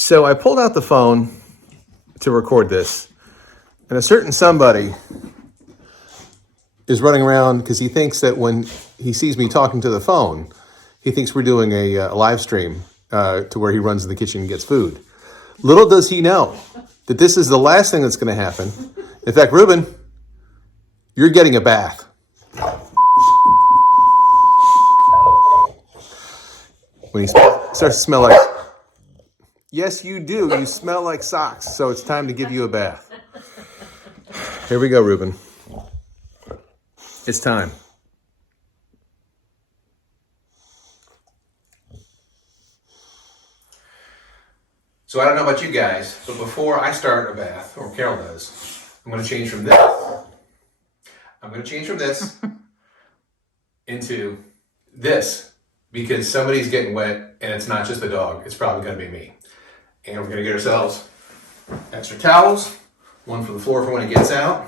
So I pulled out the phone to record this, and a certain somebody is running around because he thinks that when he sees me talking to the phone, he thinks we're doing a live stream to where he runs in the kitchen and gets food. Little does he know that this is the last thing that's going to happen. In fact, Reuben, you're getting a bath. When he starts to smell like... Yes, you do. You smell like socks, so it's time to give you a bath. Here we go, Reuben. It's time. So I don't know about you guys, but before I start a bath, or Carol does, I'm going to change from this. I'm going to change from this into this, because somebody's getting wet, and it's not just the dog. It's probably going to be me. And we're going to get ourselves extra towels, one for the floor for when he gets out,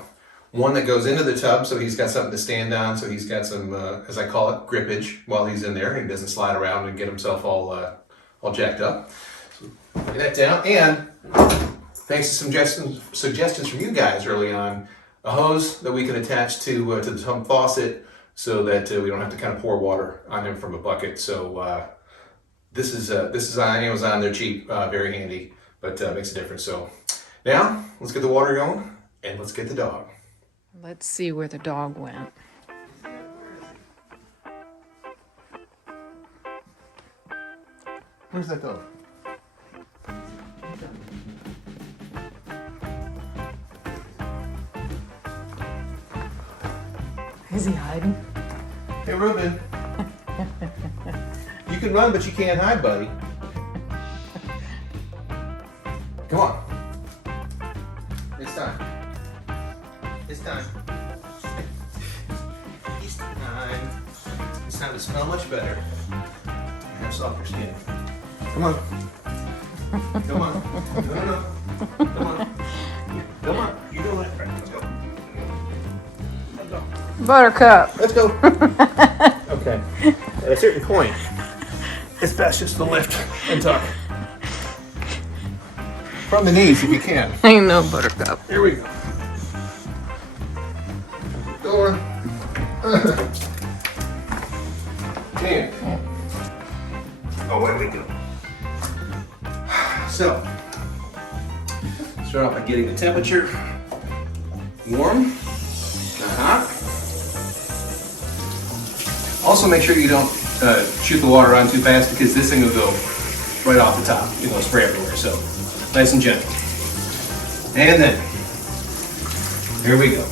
one that goes into the tub so he's got something to stand on, so he's got some, as I call it, grippage while he's in there. He doesn't slide around and get himself all jacked up. So get that down, and thanks to some suggestions from you guys early on, a hose that we can attach to the tub faucet so that we don't have to kind of pour water on him from a bucket. So this is on Amazon. They're cheap, very handy, but makes a difference. So now let's get the water going and let's get the dog. Let's see where the dog went. Where's that dog? Is he hiding? Hey, Reuben. You can run, but you can't hide, buddy. Come on. It's time. It's time. It's time. It's time to smell much better and have softer skin. Come on. Come on. No. Come on. Come on. You do it. Let's go. Let's go. Buttercup. Let's go. Okay. At a certain point, it's best just to lift and tuck. From the knees if you can. Ain't no Buttercup. Here we go. Door. And. Oh, where we go? So, start off by getting the temperature warm. Also, make sure you don't shoot the water on too fast, because this thing will go right off the top. It'll spray everywhere. So, nice and gentle. And then, here we go.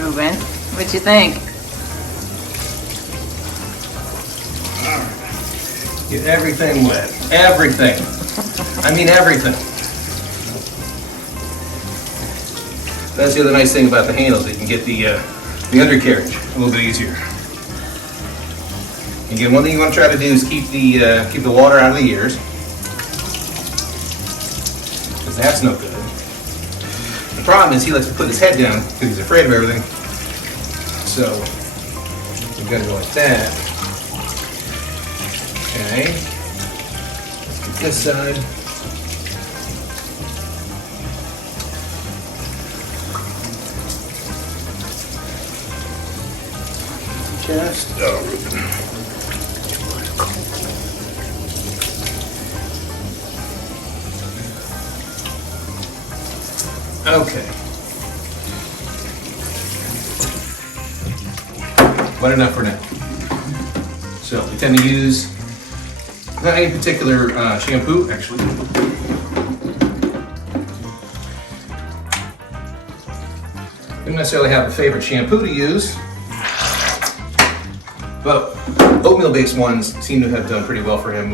Reuben, what you think? Get everything wet. Everything. I mean everything. That's the other nice thing about the handles. You can get the undercarriage a little bit easier. Again, one thing you want to try to do is keep the water out of the ears, because that's no good. The problem is he likes to put his head down because he's afraid of everything. So we've got to go like that. Okay. Let's get this side. Chest. Oh, Reuben. Okay. But enough for now. So we tend to use not any particular shampoo, actually. Don't necessarily have a favorite shampoo to use, but oatmeal-based ones seem to have done pretty well for him,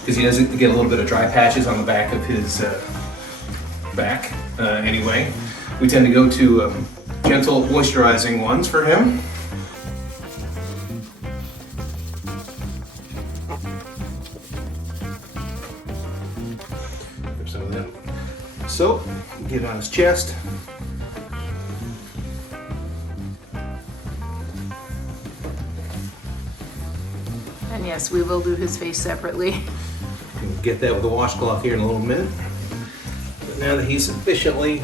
because he doesn't get a little bit of dry patches on the back of his back. Anyway, we tend to go to gentle moisturizing ones for him. Some of that soap, get it on his chest. Yes, we will do his face separately. We'll get that with a washcloth here in a little minute. But now that he's sufficiently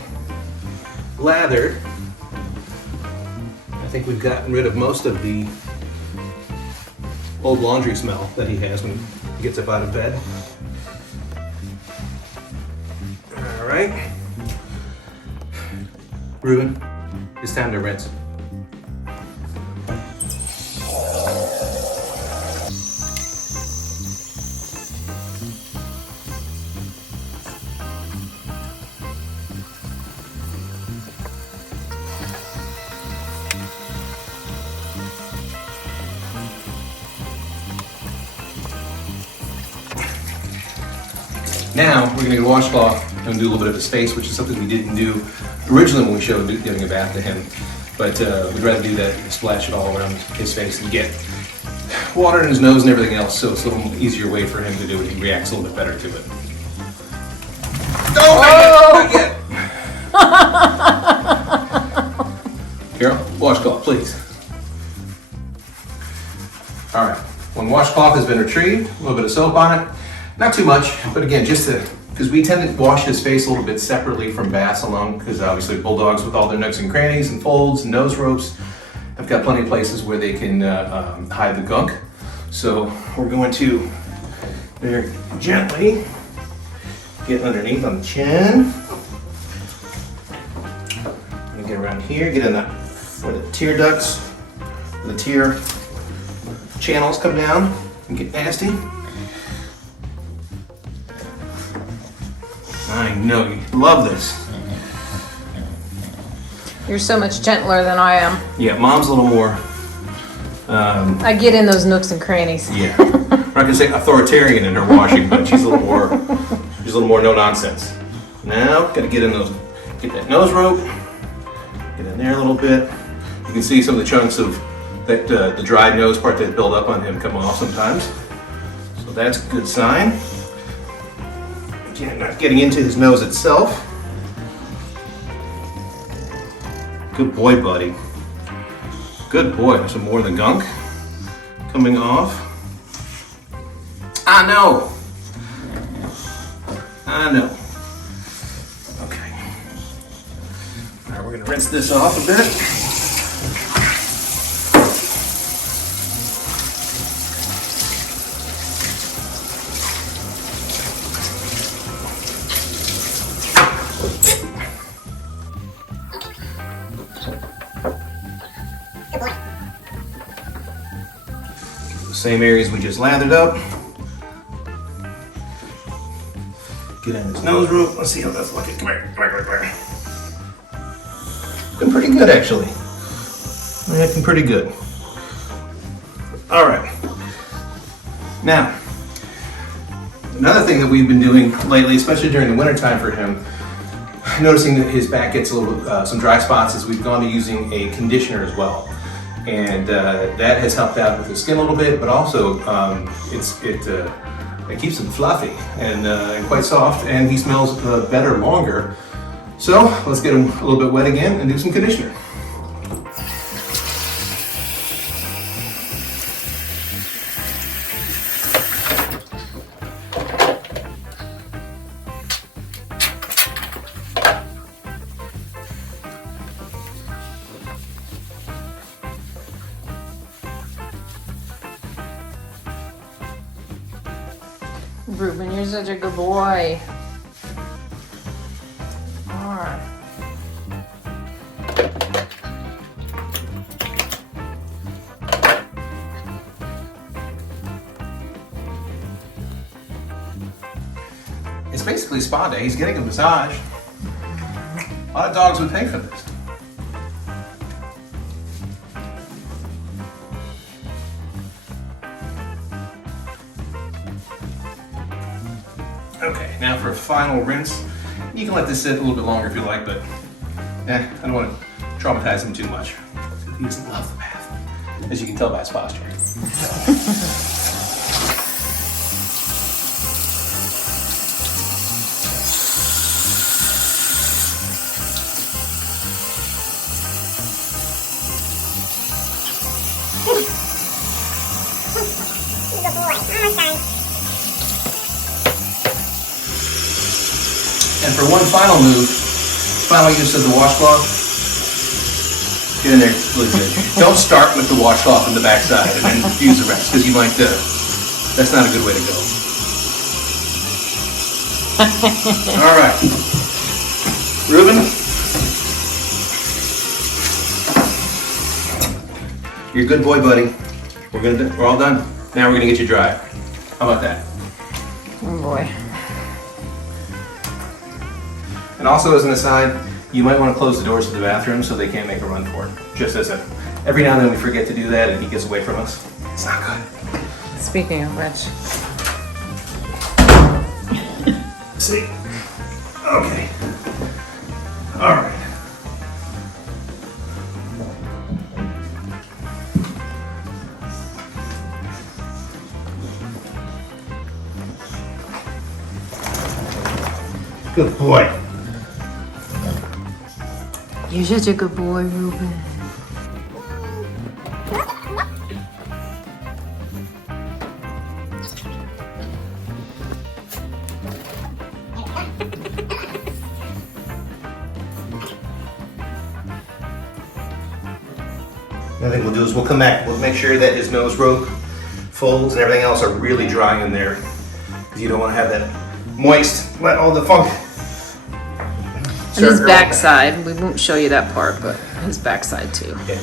lathered, I think we've gotten rid of most of the old laundry smell that he has when he gets up out of bed. All right. Reuben, it's time to rinse. Now we're going to get a washcloth and do a little bit of his face, which is something we didn't do originally when we showed giving a bath to him. But we'd rather do that and splash it all around his face and get water in his nose and everything else, so it's a little easier way for him to do it. He reacts a little bit better to it. Oh, not yet! Carol, washcloth, please. All right, when washcloth has been retrieved, a little bit of soap on it. Not too much, but again, just to, because we tend to wash his face a little bit separately from baths alone, because obviously bulldogs with all their nooks and crannies and folds and nose ropes have got plenty of places where they can hide the gunk. So we're going to very gently get underneath on the chin. And get around here, get in the where the tear ducts, the tear channels come down and get nasty. I know you love this. You're so much gentler than I am. Yeah, Mom's a little more. I get in those nooks and crannies. Yeah, I'm not gonna say authoritarian in her washing, but she's a little more no nonsense. Now, gotta get in those, get that nose rope, get in there a little bit. You can see some of the chunks of that the dried nose part that build up on him come off sometimes. So that's a good sign. Again, not getting into his nose itself. Good boy, buddy. Good boy. There's some more of the gunk coming off. I know. I know. Okay. All right, we're gonna rinse this off a bit. Same areas we just lathered up. Get in his nose rope. Let's see how that's looking. Come here, come here, come here. Looking pretty good, actually. Looking pretty good. All right. Now, another thing that we've been doing lately, especially during the winter time for him, noticing that his back gets a little some dry spots, is we've gone to using a conditioner as well. And that has helped out with the skin a little bit, but also it keeps him fluffy and quite soft, and he smells better longer. So let's get him a little bit wet again and do some conditioner. Reuben, you're such a good boy. All right. It's basically spa day. He's getting a massage. A lot of dogs would pay for this. Okay, now for a final rinse. You can let this sit a little bit longer if you like, but I don't want to traumatize him too much. He doesn't love the bath, as you can tell by his posture. He's a boy. And for one final move, final use of the washcloth, get in there really good. Don't start with the washcloth on the backside and then use the rest, because you might, that's not a good way to go. All right. Reuben, you're a good boy, buddy. We're all done. Now we're gonna get you dry. How about that? Oh boy. And also as an aside, you might want to close the doors to the bathroom so they can't make a run for it. Just as every now and then we forget to do that and he gets away from us. It's not good. Speaking of which. See? Okay. All right. Good boy. You're such a good boy, Reuben. The other thing we'll do is we'll come back. We'll make sure that his nose rope folds and everything else are really dry in there, because you don't want to have that moist, let all the funk. And his backside, we won't show you that part, but his backside too. Okay.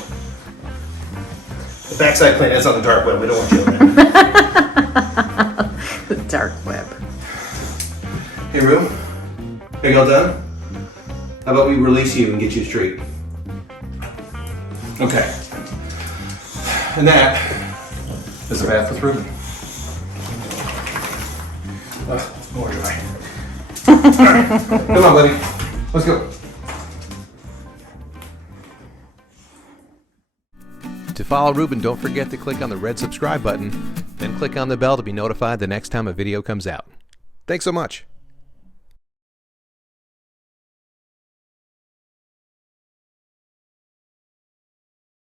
The backside clean, that's on the dark web. We don't want you on that. The dark web. Hey, Rue, are you all done? How about we release you and get you straight? Okay. And that is the bath with Reuben. More dry. All right. Come on, buddy. Let's go. To follow Reuben, don't forget to click on the red subscribe button, then click on the bell to be notified the next time a video comes out. Thanks so much.